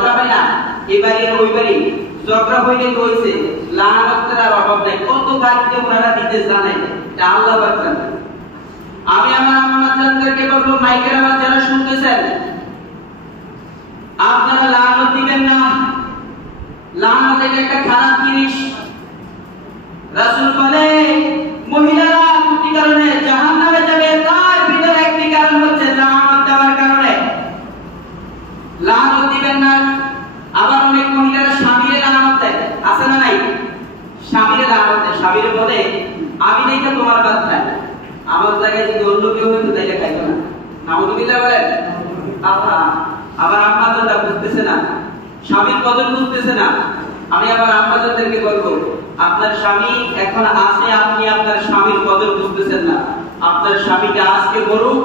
ঝগড়া হয় না, এবারে ওইবারে ঝগড়া হইলে তো হইছে, লাআনতের আর অভাব নাই। কত গালিতে ওনারা দিতে জানে, এটা আল্লাহ পাক জানে। আমি আমার আম্মাজানদেরকে বলবো, মাইকের আওয়াজ যারা শুনতেছেন, আপনারা লাআনত দিবেন না। লাআনত একটা খারাপ জিনিস। রাসূল বলে মহিলারা দুটি কারণে জাহান্নামে যাবে, তার ভিতরে একটি কারণ হচ্ছে লাআনত দেওয়ার কারণে। লাআনত দিবেন না। আবার অনেক মহিলারা স্বামীর লাআনত দেয়, আছে না নাই? স্বামীর লাআনত দেয়, স্বামীর বলে আমি দেখে তোমার ভাত খাই, আমার জায়গায় যদি অন্য কেউ হইতো তাইলে খাইতো না। নাউযুবিল্লাহ বলেন। আবার আম্মাজানরা বুঝতেছে না, স্বামীর কদর বুঝতেছে না। আমি আবার আম্মাজানদেরকে বলবো, আপনার স্বামী এখন আছে, আপনি আপনার স্বামীর কদর বুঝতেছেন না। আপনার স্বামীকে আজকে বলুক,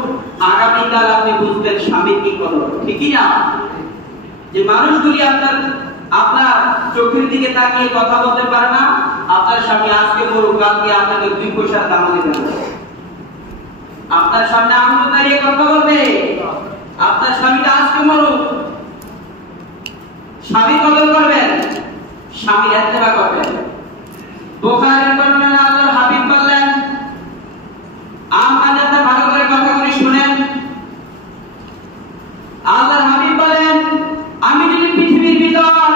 আগামীকাল আপনি বুঝবেন স্বামীর কি কদর, ঠিকই না? যে মানুষগুলি আপনার চোখের দিকে তাকিয়ে কথা বলতে পারে না, আপনার স্বামী আজকে বলুক, কালকে আপনাকে 2 পয়সার দাম দেবে না। আপনার সামনে আঙুল দাঁড়িয়ে কথা বলবে, আপনার স্বামীটা আজকে বলুক। স্বামী কদর করবেন, স্বামীর ইত্তেবা করবেন। বুখারীর বর্ণনা আল্লাহর হাবিব বললেন, আপনারা ভালো করে কথাগুলি শুনেন। আল্লাহর হাবিব বলেন, আমি যদি পৃথিবীর ভিতর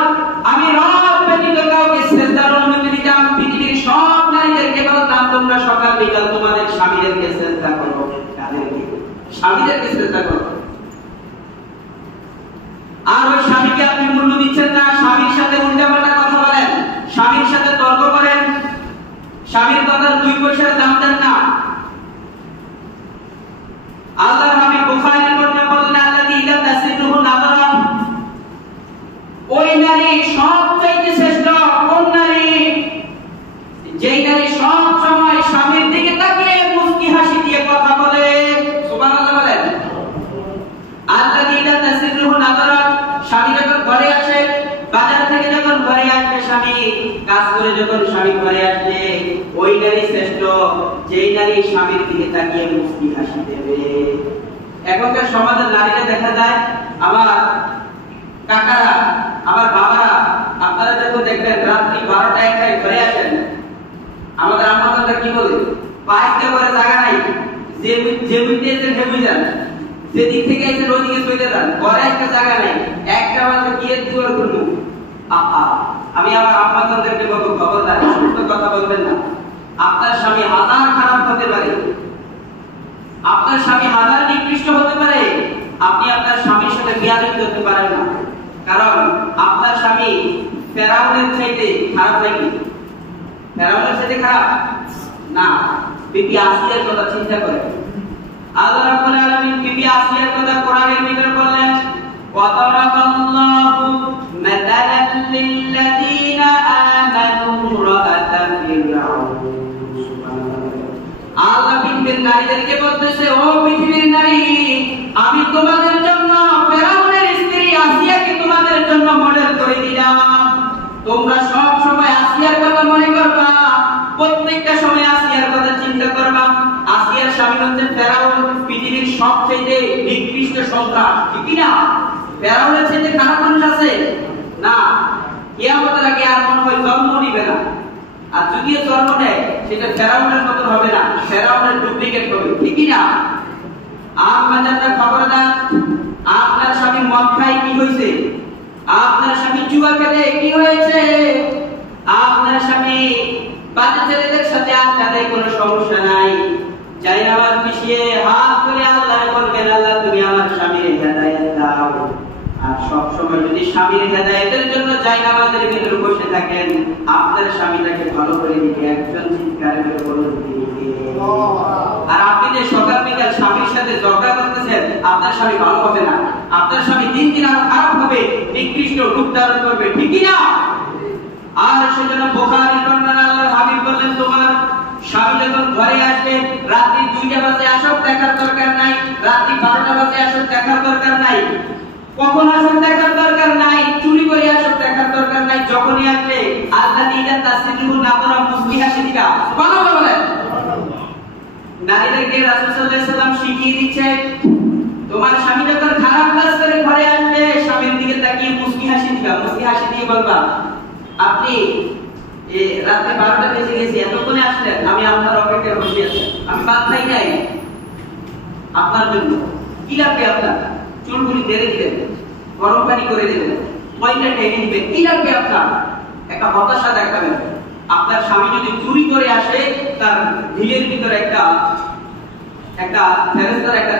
আমি রব ব্যতীত কাউকে সিজদার অনুমতি দিতাম, পৃথিবীর সব নারীদেরকে বলতাম তোমরা সকাল বিকাল তোমাদের স্বামীদেরকে সিজদা করো। তাদেরকে স্বামীদেরকে সিজদা করো। আর ওই স্বামীকে আপনি মূল্য দিচ্ছেন না, স্বামীর সাথে উল্টাপাল্টা কথা বলেন, স্বামীর সাথে তর্ক করেন, স্বামীর কথার 2 পয়সার দাম দেন না। আল্লাহর হাবিব বুখারীর বর্ণনা বলেন, আল্লাযী ইযা তাসিরুহু নাযারা, ওই নারী সবচেয়ে শ্রেষ্ঠ কোন নারী? যেই নারী সব সময় স্বামীর দিকে তাকিয়ে মুস্কি হাসি দিয়ে কথা বলে। সুবহানাল্লাহ বলেন। আল্লাযী ইযা তাসিরুহু নাযারা, স্বামী যখন ঘরে আসে, বাজার থেকে যখন ঘরে আসবে, স্বামী কাজ করে যখন স্বামী ঘরে আসবে, ওই নারী শ্রেষ্ঠ যেই নারী স্বামীর দিকে তাকিয়ে মুস্কি হাসি দেবে। এখনকার সমাজে নারীরা দেখা যায়, আমার কাকারা, আমার বাবারা, আপনারা যখন দেখবেন রাত্রি 12টা-1টায় ঘরে আসেন, আমাদের আম্মাজানরা কি বলে, বাইরে ঘরে জায়গা নাই, যে বুঝতে এসে হেবুই যান, যেদিক থেকে এসে ওদিকে চলে যান, ঘরে একটা জায়গা নাই, একটা মাত্র গিয়ে দুয়ার খুলবো। আমি আমার আম্মাজানদেরকে বলবো, খবরদার, সুস্থ কথা বলবেন না। আপনার স্বামী হাজার খারাপ হতে পারে, আপনার স্বামী হাজার নিকৃষ্ট হতে পারে, আপনি আপনার স্বামীর সাথে বিয়াদবি করতে পারেন না। কারণ আপনার স্বামী ফেরাউনের চাইতে খারাপ নাকি? ফেরাউনের চাইতে খারাপ না। বিবি আসিয়ার কথা চিন্তা করেন। আল্লাহ রাব্বুল আলামিন বিবি আসিয়ার কথা কোরআনের ভিতরে বললেন, ওয়াতারাকাল্লাহু মাতালাল লিল্লাযীনা আমানু রাআতা ফিরআউন। আল্লাহ পৃথিবীর নারীদেরকে বলতেছে, ও পৃথিবীর নারী, আমি তোমাদের জন্য ফেরাউনের স্ত্রী আসিয়াকে তোমাদের জন্য মডেল করে দিলাম। তোমরা সব সময় আসিয়ার কথা মনে করবা, প্রত্যেকটা সময় আসিয়ার কথা চিন্তা করবা। আসিয়ার স্বামী হচ্ছে ফেরাউন, পৃথিবীর সবচেয়ে নিকৃষ্ট সন্ত্রাস, ঠিক না? ফেরাউনের চাইতে খারাপ মানুষ আছে না? কিয়ামতের আগে আর মনে হয় জন্ম নিবে না। আর যদিও জন্ম নেয়, সেটা ফেরাউনের মতন হবে না, ফেরাউনের ডুপ্লিকেট হবে, ঠিক না? আম্মাজানরা খবরদার, আপনার স্বামী মদ খায় কি হয়েছে? আপনার স্বামী জুয়া খেলে কি হয়েছে? আপনার স্বামী বাজে ছেলেদের সাথে আড্ডা দেয়, কোনো সমস্যা নাই। যাই নামাজ পিছিয়ে হাত তুলে আল্লাহ বলবেন, আল্লাহ তুমি আমার স্বামীর হেদায়েত দাও। আর সব সময় যদি স্বামীর হেদায়েতের জন্য যাই নামাজের ভিতরে বসে থাকেন, আপনার স্বামীটাকে ভালো করে দিকে একজন চিৎকার করে বলুন তিনি কে? আর আপনি যে সকাল বিকাল স্বামীর সাথে ঝগড়া করতেছেন, আপনার স্বামী ভালো হবে না, আপনার স্বামী দিন দিন আরো খারাপ হবে, নিকৃষ্ট রূপ ধারণ করবে, ঠিকই না? আর সেজন্য বুখারীর বর্ণনা আল্লাহর হাবিব বললেন, তোমার স্বামী যখন ঘরে আসবে, রাত্রি 2টা বাজে আসুক দেখার দরকার নাই, রাত্রি 12টা বাজে আসুক দেখার দরকার নাই, কখন আসুক দেখার দরকার নাই, চুরি করে আসুক দেখার দরকার নাই। যখনই আসবে আল্লাযী ইযা তাসিরুহু নাযারা মুসকি হাসি দিবা। সুবহানাল্লাহ বলেন। নারীদেরকে রাসূল সাল্লাল্লাহু আলাইহি ওয়াসাল্লাম শিখিয়ে দিচ্ছে, তোমার স্বামী যখন খারাপ কাজ করে ঘরে আসবে, স্বামীর দিকে তাকিয়ে মুস্কি হাসি দিবা, মুস্কি হাসি দিয়ে বলবা, আপনি রাতে 12টা বেজে গেছে, এতক্ষণে আসলেন, আমি আপনার অপেক্ষায় বসে আছি, আমি ভাত খাই নাই আপনার জন্য। কি লাগবে আপনার? চুলগুলি তেড়ে দিবেন, গরম পানি করে দেবেন, পয়সা টেনে দিবেন, কি লাগবে আপনার? একটা হতাশা দেখাবেন। আপনার স্বামী যদি চুরি করে আসে, তার ঢিলের ভিতরে একটা ফেরেশতার একটা